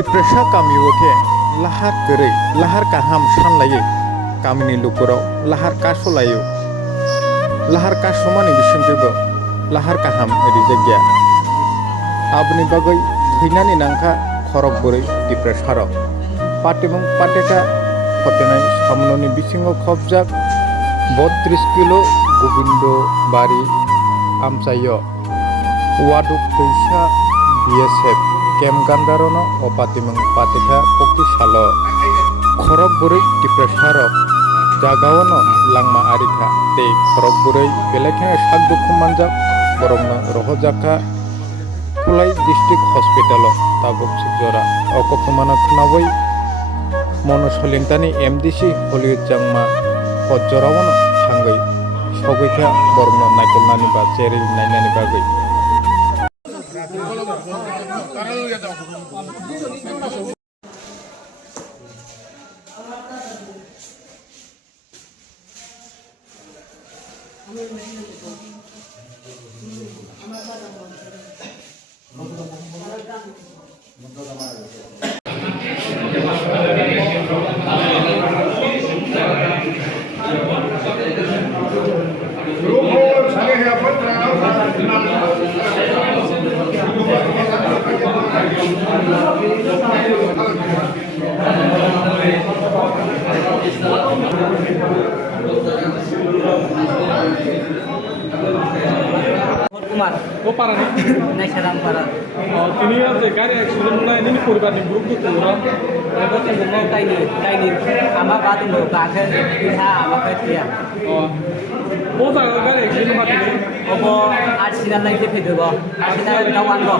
Depression kami woke lahar kere lahar kaham sanlaye kamini lukuro lahar kasolayo lahar kasomani bisimtebo lahar kaham rijegya abni bagai hinani nangka khorok boroi depression patimung pateka hotenai samnoni bisingo khobjak 32 kilo gobindo bari amsayo waduk teisa BSF Kem Gandarono opatimung patika pokti salo khorok boroi depression jagawono langma arika te khorok boroi belekhe sagdukhu manjak borongno rohojaka Kulai District Hospital tabuk sujora okopumana khnabai mono solintani MDC Hollywood jangma hojjorawono thangai sogoikha borongno naikolnani ba cheri nainani bagai Kumar, ও পারা না naik sarang para. তিনি যে গাড়ি accident নাই তিনি পরিবারনি group তো তোরা Lepas tu mau kai ni, ama batu lo bahkan bisa ama kerja. ও জায়গা গাড়ি অ্যাক্সিডেন্ট মাটি Obo arsinan lagi video bo, arsinan dawan bo,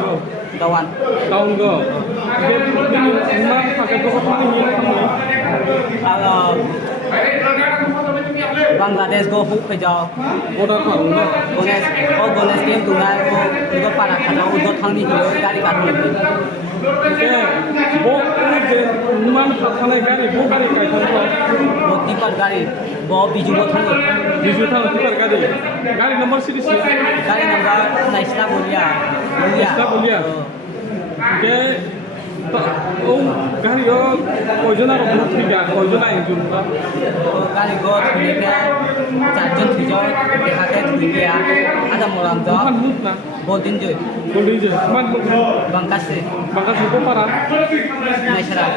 dawan. টাউন গো ইমান থাকে তো পানি নিয়ে থামলে Kalau Bangladesh go hook pe jao, ওটা পারো না Gones game tu nai go udah para kalau udah thang di hero gari kat lagi. বো যে ইমান থাকানে গাড়ি বো গাড়ি কাইথান তো Bo tipat gari, bo biju bo thang. বিজু থান কিপার গাড়ি গাড়ি number series Gari number naisla bolia, Naisla bolia. কে ও গাড়ি ও কয়জনের গ্রুপ থেকে কয়জন আইনজন Kali got mereka charger tujuh dekat dunia ada mulam ওখান jauh মুখ না bodin je বলি যে মান bangkas se বাংলা সুতো পারা naik serang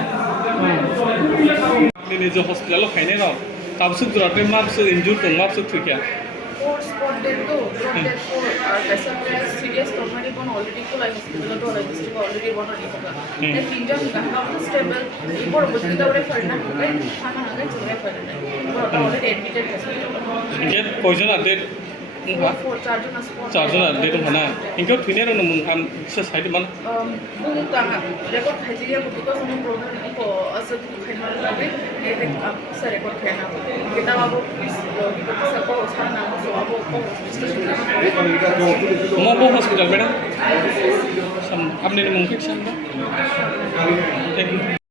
আপনি নিজে হসপিটাল খাইনে নাও তাবসুক জরাতে মাপসে ইনজুর তো মাপসে থুকিয়া spot dead though, not dead for serious trauma one already to like hospital to like district already one already होगा then तीन गाना तो stable और बुद्धि दौरे फरना है खाना आगे चले फरना और already admitted hospital ইনকে কয়জন আদের for charge on spot চারজন আদের হনা ইনকে থুইনে রন মুং আম সে সাইড মান bung tanga record khajiya because some problem ko asat khaina lage ये से record khaina kita babu sa ko sana so abu ko মবো হসপিটাল ম্যাডাম আপনি মুং ফিক্সান না থ্যাংক ইউ